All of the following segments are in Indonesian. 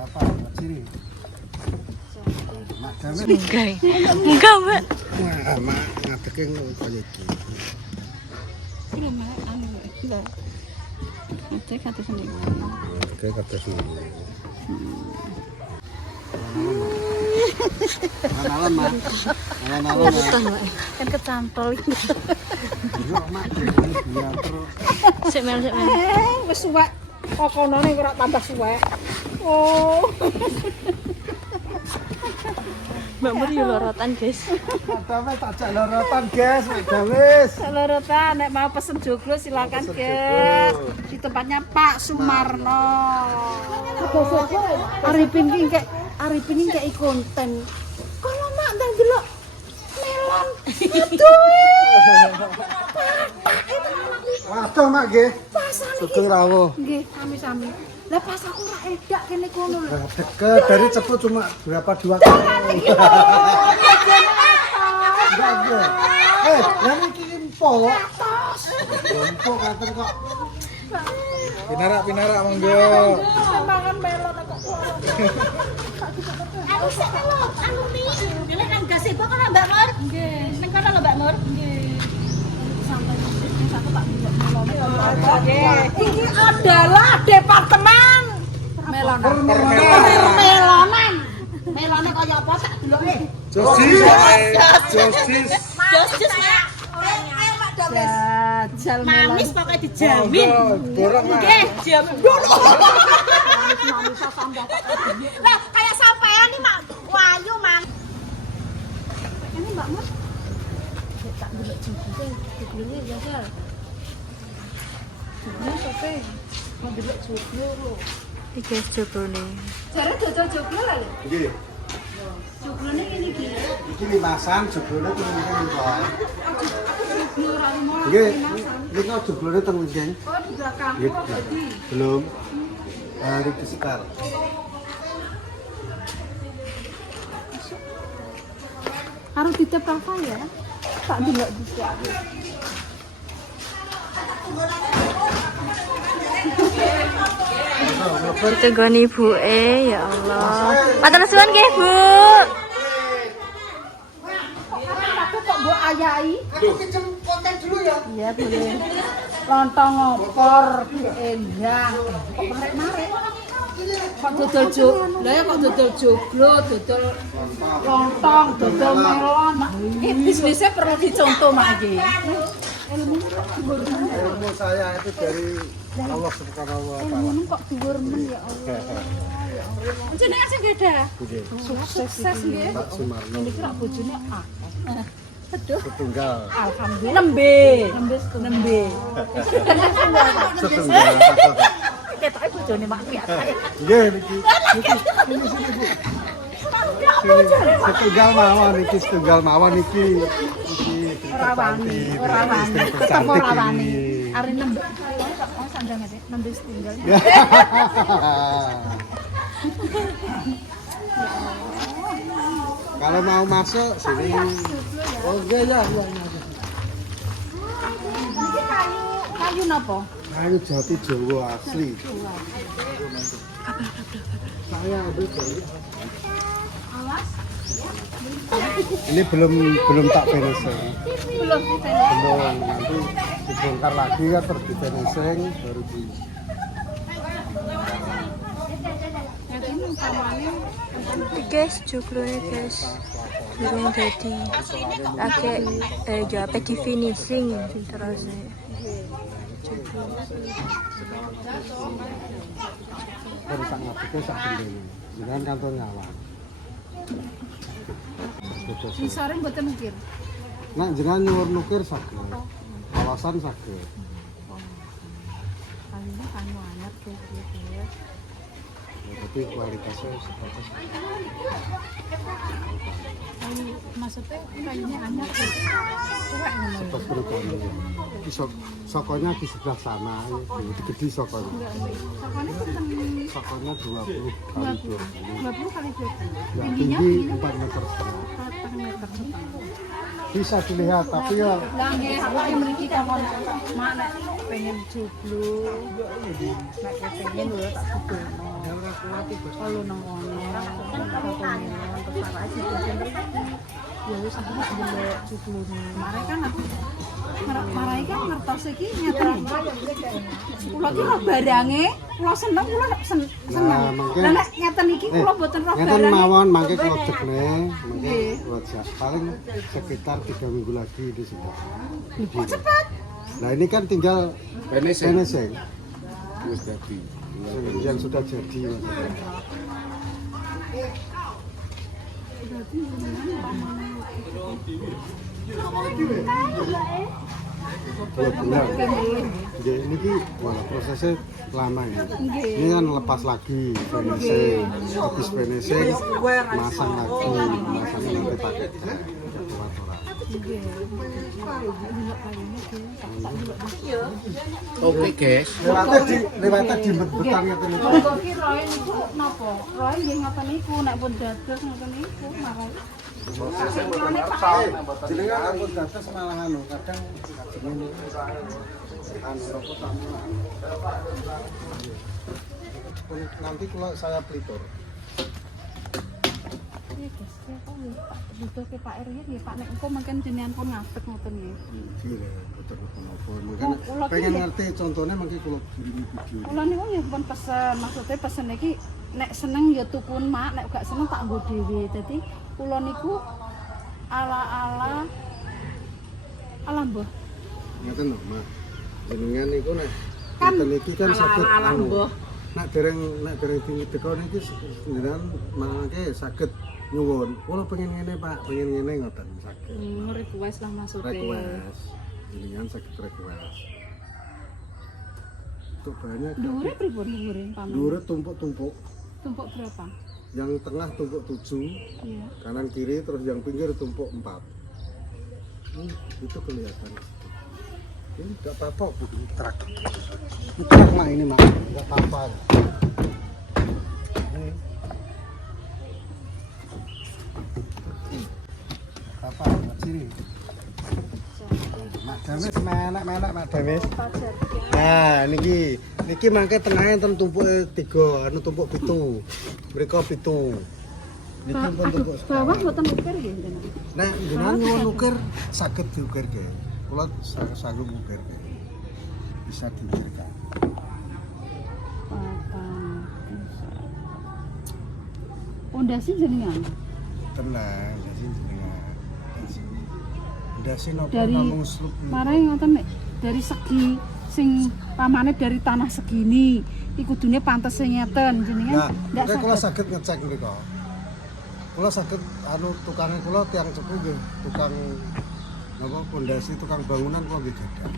Apa? Sini. Enggak, Mbak. Wah, mak ngadeke ngono kaya iki. Lho, Mbak, anu lho. Ngecek kata sendiri. Ngadeke kata sini. Malam, Mak. Malam, Mak. Kan kecantol iki. Yo, Mak. Biar terus. Sik mel. Wis suwek. Kok konone ora tambah suwek. Oh. Mbak Mur yo lorotan, guys. Adame tak jak lorotan, guys. Wis. Lorotan nek mau pesen joglo silakan, guys. Di tempatnya Pak Sumarno. Arifin iki kayak konten. Kalau mak ndang delok melon. Waduh, Mak nggih. Sugeng rawuh. Nggih, sami-sami. Lah pas aku ora edak kene kono lho. Deket dari cepet cuma berapa 2 kali. Enggak, enggak. Yang iki info. Info katen kok. Pinara monggo. Mangan melon kok. Aku sik lho, anu mi. Dene nang gazebo kono Mbak Mur. Nggih. Ning kono lho Mbak Mur. Nggih. Sampai satu tak delok melon. Ini adalah departemen melonan. Melonan. Melone kaya apa tak deloke? Josis. Jos Mak. Ayo Mak Domes. Jajal melon. Manis pokoknya dijamin. Borong, Mak. Nggih, jamin. Lah, kayak sampean nih Mak. Wayu, Mang. Ini Mbak Mas. Tak delok joglo. Joglone jajal. Ini sope. Mau delok joglo lho. Iki guys joglone. Jare dodol joglo lho. Nggih. Joglone ini iki. Iki limasan joglone teng ngene niku. Joglo ora mau. Nggih, niku joglone teng ngene. Oh, di belakang. Nggih. Oh, jadi. Belum. Hari disetar. Harus ditep apa ya? Tak delok bisa. Itu gon ibu ya Allah. Matur suwun nggih, Bu. Tapi kok mbok ayahi? Aku kijem konten dulu ya. Iya, boleh. Lontong opor endang. Kok marek-marek? Kok dodol joglo? Lah ya kok dodol joglo, dodol lontong, dodol melon. Ini bisnisnya perlu dicontoh, Mak iki. Ilmu saya itu dari Allah Subhanahu wa taala. Ilmu kok dhuwur men ya Allah. Jenengan sing gede. Nggih. Sukses nggih. Pak Sumarno Niki rak bojone akeh. Aduh. setunggal. Alhamdulillah nembe. Setunggal. Ketoke bojone mak biasa. Nggih niki. Setunggal mawon iki, setunggal mawon iki. Iki Ora wani. Tetep ora wani. Are nembe. Kok sandang aja nembe setunggal. Kalau mau masuk sini. Oh iya ya. Iki kayu napa? Kayu jati Jawa asli. Saya ambil dari. Ini belum tak finishing. Belum ditanya. Belum, nanti dibongkar lagi ya terus di finishing baru di. Guys, joglone guys. Durung dadi. Akeh jape di finishing terus. Baru tak ngadeke sak gendene. Jangan kantor nyala. Disore mboten mikir. Nah, jenengan nyuwun nukir saged. Kawasan saged. Kayunya kayu anyar gitu. Ya, tapi kualitasnya sebatas. Kayu maksudnya kayunya anyar gitu. Kuwek ngono. Sebatas berukanya. Sokonya di sebelah sana, gede sokonya. Sokone tentang Sokonya 20 kali 20. 20 kali 20. Ya, Tingginya tinggi 4 meter setengah. 4 meter setengah. Bisa dilihat, tapi ya Lah nggih, awake mriki takon mak nek pengen joglo. Nek pengen lho tak dudono. Kalau nang kono. Ya wis aku ndelok cuklune. Marai kan ngertos iki nyetrum. Kula ki roh barange, kula seneng, kula seneng. Lah nek ngeten iki kula mboten roh ngeten barange. mawon mangke kula dekne, mangke kula siap. Paling sekitar 3 minggu lagi di sudah. Kok cepet? Nah ini kan tinggal finishing. Wis dadi. Yang sudah jadi maksudnya. Dua bulan. Jadi ini wah prosesnya lama ya. Ini kan lepas lagi finishing, habis finishing masang lagi, masangnya nanti pakai evaporator. Oke, guys. Lewatnya di betang itu. Kok ki roe niku napa? Roe nggih ngoten niku nek pun dados ngoten niku marai. Jenenge angkut dados malah anu kadang jenenge rokok tamu. Nanti kalau saya pelitur. Iya guys, ya kok butuh ke Pak RY nggih Pak nek engko mungkin jenengan pun ngadeg ngoten nggih. Iya, betul-betul apa. Mungkin pengen ngerti contohnya mungkin kalau kirim video. Kula niku ya pun pesen, maksudnya pesen iki nek seneng ya tukun mak, nek gak seneng tak nggo dhewe. Dadi kula niku ala-ala mbah. Ngoten lho, Mak. Jenengan niku nek Kan ngeten iki kan saged anu. mbah. Nek dereng diteko niki jenengan mangke saged nyuwun. Kula pengen ngene, Pak, pengen ngene ngoten saged. Request lah maksudnya. Request. Jenengan saged request. Untuk banyak. Dhuwure pripun dhuwure paman? Dhuwure tumpuk-tumpuk. Tumpuk berapa? Yang tengah tumpuk 7, Iya. kanan kiri, terus yang pinggir tumpuk 4. Itu kelihatan. Ini enggak apa-apa, Bu. Truk. Truk Mak ini, Mak. Enggak apa-apa. Ini. Apa? Sini. Mak Damis melek Mak Damis. Nah, niki mangke tengahnya enten tumpuk 3, anu tumpuk 7. Mriko 7. Niki pun tumpuk. Bawah mboten ukir nggih jenengan. Nek jenengan nyuwun ukir saged diukirke. Kula sanggup ukirke. Bisa diukirkan. Pondasi jenengan Tenang, dasi jenengan. Dasi napa dari namung slup. marai ngoten nek dari segi sing pamane dari tanah segini iku kudune pantes ngeten jenengan Nah, ndak kula saged. saged ngecek mriko. Kula saged anu tukange kula tiang cepu nggih, tukang napa pondasi tukang bangunan kula nggih gadah.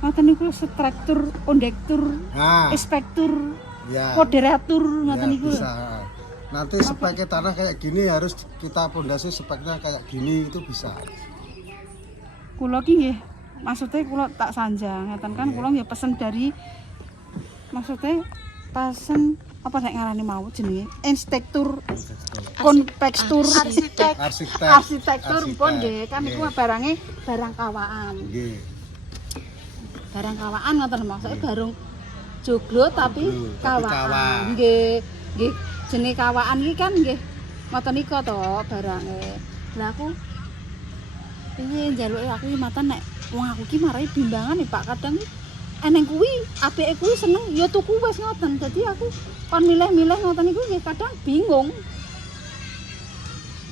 Ngoten niku struktur, kondektur, Nah, inspektur, ya. moderatur Ya, ngoten niku. bisa. Nanti speknya tanah kayak gini harus kita pondasi speknya kayak gini itu bisa. Kula ki nggih maksudnya kula tak sanjang ngeten kan kula nggih pesen dari maksudnya pesen apa nek ngarani mau jenenge inspektur kontekstur arsitektur pun nggih kan niku barange barang kawaan. Nggih. Barang kawaan ngoten maksudnya barang joglo tapi kawaan. kawaan. Nggih jenenge kawaan iki kan nggih ngoten niku to barange. Lah aku iki njaluke aku iki matan nek wong aku ki marai bimbangan nih Pak kadang eneng kuwi apike kuwi seneng ya tuku wis ngoten. Dadi aku kon milih-milih ngoten niku nggih kadang bingung.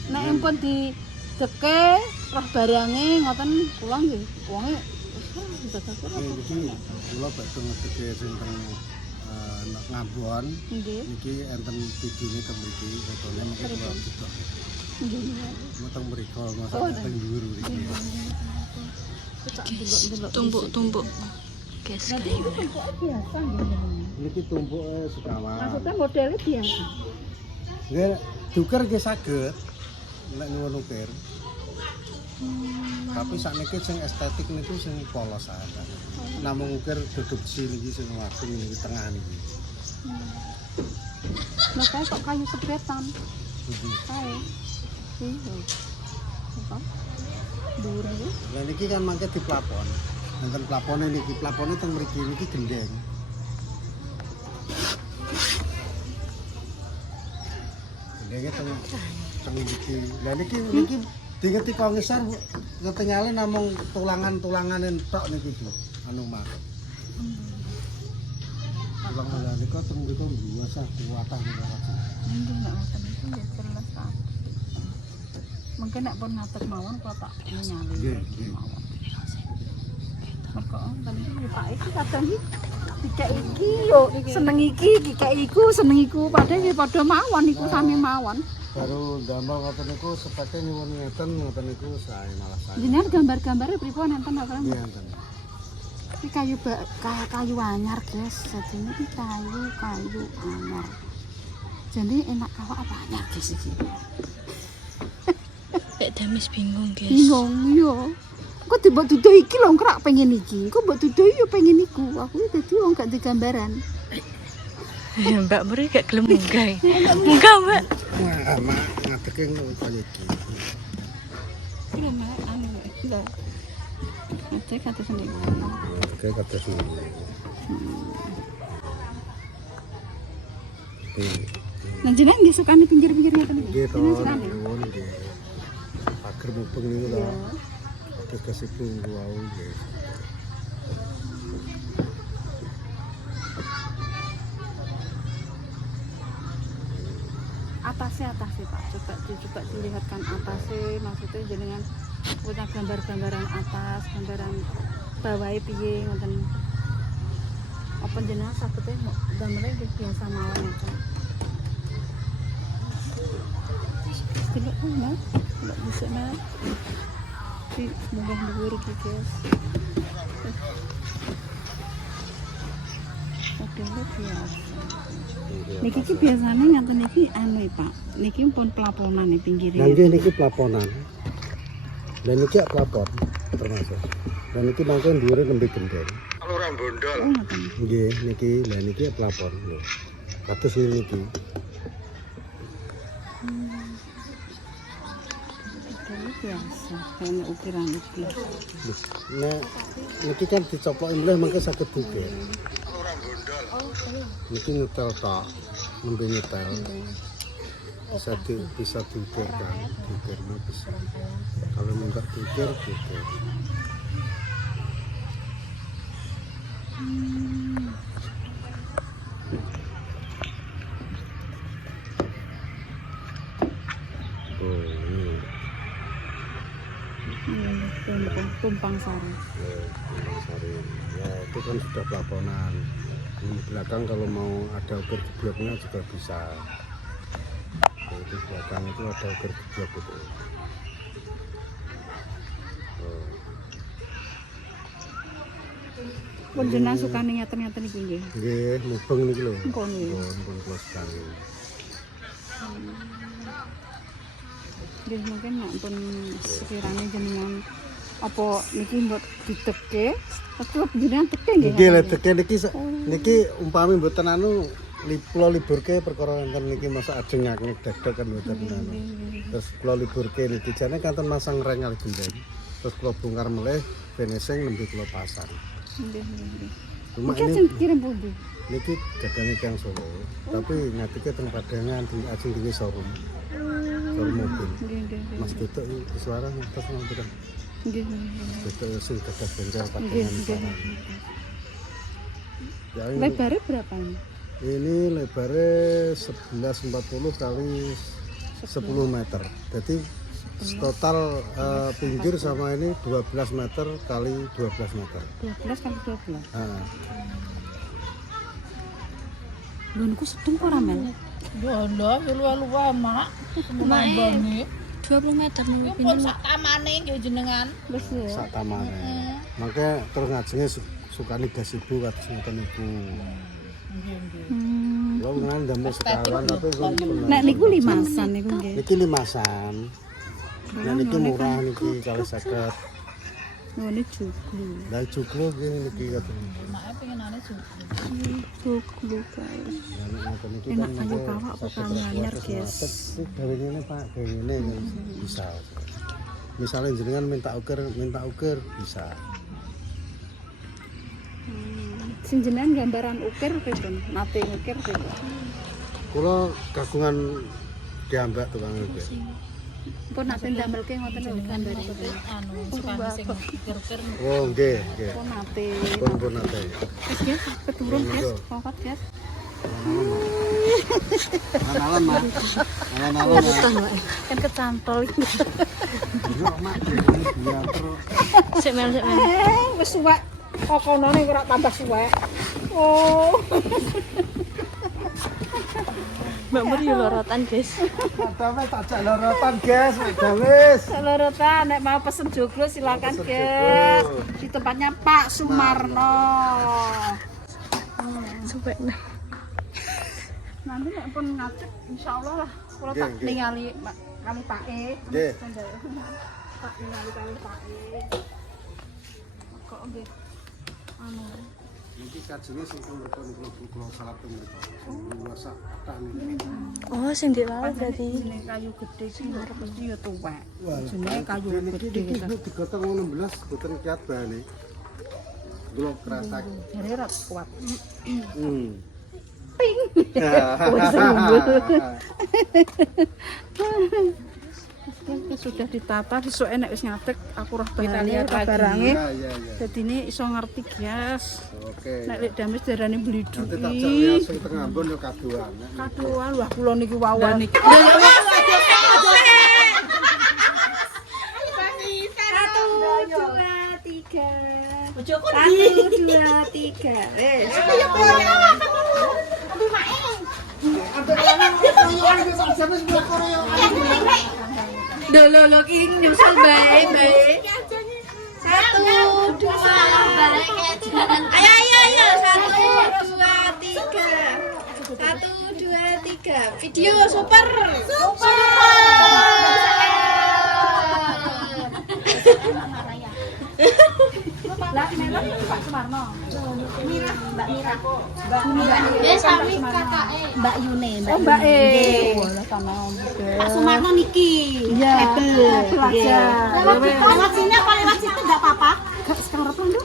Nek empun di deke roh barange ngoten kula nggih wonge wis Iki kula badhe ngedeke sing teng Ngabon. nggih. Niki enten videone teng mriki, fotone mengki kula butuh. Motong mriko, mosok teng dhuwur mriki. Tumpuk-tumpuk. Guys, kayu. Biasa nggih. Niki tumpuk sekawan. Maksudnya modelnya biasa. Nggih, duker nggih saged nek nyuwun ukir. Tapi sakniki sing estetik niku sing polos ae. Namung ukir duduk sini iki sing wakung niki tengah niki. Nah, kayak kok kayu sebetan. Kae. Iya. Apa? Dhuwur iki. Lah niki kan mangke di plafon. Enten plafone niki, plafone teng mriki niki gendeng. Nggih teng iki. Lah niki dingeti kok ngisor ketinggalan namung tulangan-tulangan entok niki Bu. Anu mah. Tulang lah niku teng mriku biasa kuwatah niku. Nggih nek ngoten iki nggih jelas tak. Mungkin nek pun ngatek mawon kok tak nyali. Nggih. Mergo tadi Pak iki kadang dikek iki yo seneng iki dikek iku seneng iku padahal ya padha mawon iku sami mawon. Baru gambar ngoten niku sepake nyuwun ngeten niku sae malah sae. Jenengan gambar-gambare pripun enten apa? Nggih enten. Iki kayu anyar, guys. Jadi ini kayu anyar. Jadi enak kawak apa anyar, guys iki. Kayak Damis bingung, guys. Bingung yo. Kok tiba dudu iki lho krak pengen iki. Kok mbok dudu yo pengen iku. Aku dadi wong gak digambaran. Ya Mbak Muri gak gelem munggah. Munggah, Mbak. Wah, mak ngadeke kaya iki. Iki lho Mak, anu lho. Ngecek atau sendiri. Oke, kata sini. Nah, jenengan nggih sukane pinggir-pinggir ngeten iki. Nggih to, Jenengan sukane. nuwun nggih. Pager mubeng niku lho. Pager kesipung wau nggih. Atasnya Pak, coba dilihatkan atasnya, maksudnya jenengan punya gambar-gambaran atas, gambaran bawahnya piye ngoten. Apa jenengan saged mau gambarnya nggih biasa mawon ya. Delok mana? Delok bisa nah. Di munggah dhuwur iki, guys. Modelnya biasa. Niki ki biasanya ngaten iki anu Pak. Niki pun pelaponan nih pinggirnya. Nggih niki pelaponan. Dan niki pelapon termasuk. Dan niki mangke dhuwure nembe gendeng. Ora bondol. Oh, ngoten. Nggih niki lha niki pelapon lho. Kados niki. Modelnya biasa. Kayak ukiran iki. Nek niki kan dicoploki mleh mangke saged duger. Niki nyetel tok, nembe nyetel. Bisa duger kan, duger mah bisa. Kalau enggak duger. Oh, ini. Tumpang Sari. Tumpang Sari. Ya itu kan sudah pelaponan. Di belakang kalau mau ada ukir gebloknya juga bisa. Di belakang itu ada ukir geblok itu. Pun jenengan sukane ngeten-ngeten iki nggih. Nggih, mubeng niki lho. Mpun nggih. Mpun kula sekali. Nggih mungkin nek pun sekiranya jenengan apa niki mbok diteke, tetep jenengan teke nggih. Nggih, lek teke niki umpami mboten anu kula liburke perkara enten niki masa ajeng ngaknek dadak kan mboten anu. Terus kula liburke niki jane kanten masang reng kali gendeng. Terus kula bongkar meleh finishing nembe kula pasang. Nggih. Cuma Iki ini kirim pundi? niki jagane Kang Solo, tapi ngatike teng Padangan di ajeng di showroom. Showroom mobil. Nggih. Mas Tutuk suara terus nonton. Nggih. Tutuk sing gadah bengkel Nggih. Padangan. Ya, Lebarnya berapa ini? ini lebarnya 1140 kali 10 meter. Jadi total pinggir sama ini 12 meter kali 12 meter. 12 kali 12. Nah, Lho niku sedeng ora Mel? Bondo luwe-luwe mak. Mambane. 20 meter nunggu Pun sak tamane nggih jenengan. Wis ya. sak tamane. Makanya terus ngajenge sukane gas ibu kados ngoten niku. Kalau nang ndamel sekawan tapi Nek niku limasan niku nggih. niki limasan. Nah niki murah niki kalau 50. Oh ini juglu. Lah juglo nggih niki kados. Make pengenane suku. Juglu guys. Enak kayu kawak apa kayu anyar, guys? Gawe ngene Pak, gawe ngene bisa. Misalnya jenengan minta ukir bisa. Sing jenengan gambaran ukir pripun? Nate ngukir pripun? Kula kagungan diambak tukang itu. Pun nate ndamelke ngoten lho gambare. Anu, sukane sing ger-ger. Oh, nggih, nggih. Pun nate. Pun nate. Wis guys, keturun guys, pokok guys. Alam, Mak. Alam. Kan kecantol iki. Yo, Mak. Biar terus. Sik mel. Wis suwek. Kokonane ora tambah suwek. Oh. Mbak Mur yo lorotan, guys. Madame tak jak lorotan, guys. Madame. Lorotan nek mau pesen joglo silakan guys. Di tempatnya Pak Sumarno. Suwek nah. Nanti nek pun ngadeg insyaallah lah kula tak Nggih, nggih. ningali kali Pak E. Nggih. Tak ningali kali Pak E. Kok nggih. Anu Iki kajenge sing kula salap teng mriko. Luasa tani. Oh, sing di laut berarti. jenenge kayu gede sing arep mesti ya tuwek. Jenenge kayu Niki gede. Bu digotong 16 boten kiat bahane. Kula kerasak. Jare ora kuat. Ping. Sudah ditata besok enek wis ngadeg aku roh kita lihat barange. Iya. Dadi ini iso ngerti guys. Oke. Nek lek dames darane beli Nanti tak duit. jak lihat sing teng Ambon yo kadoan. Kadoan wah kula niki wawan. Bojoku Lo ki nyusul bae. 1 2 Ayo 1 2 3. 1 2 3. Video super. Lah melon Pak Sumarno. Mbak Yune, Oh Mbak E. Wah sama Pak Sumarno niki. Iya. Lewat sini apa lewat situ enggak apa-apa? Sekarang dulu.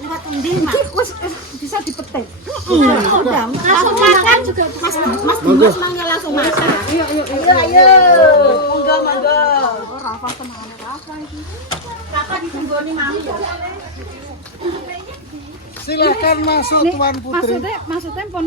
Lewat endi, Mak? Wis bisa dipetik. Udah, langsung makan juga. Mas Dimas mangga langsung makan. Ayo. Monggo. Ora apa tenan apa iki. Kakak ditunggoni mau. Silakan masuk Tuan Putri. Maksudnya pun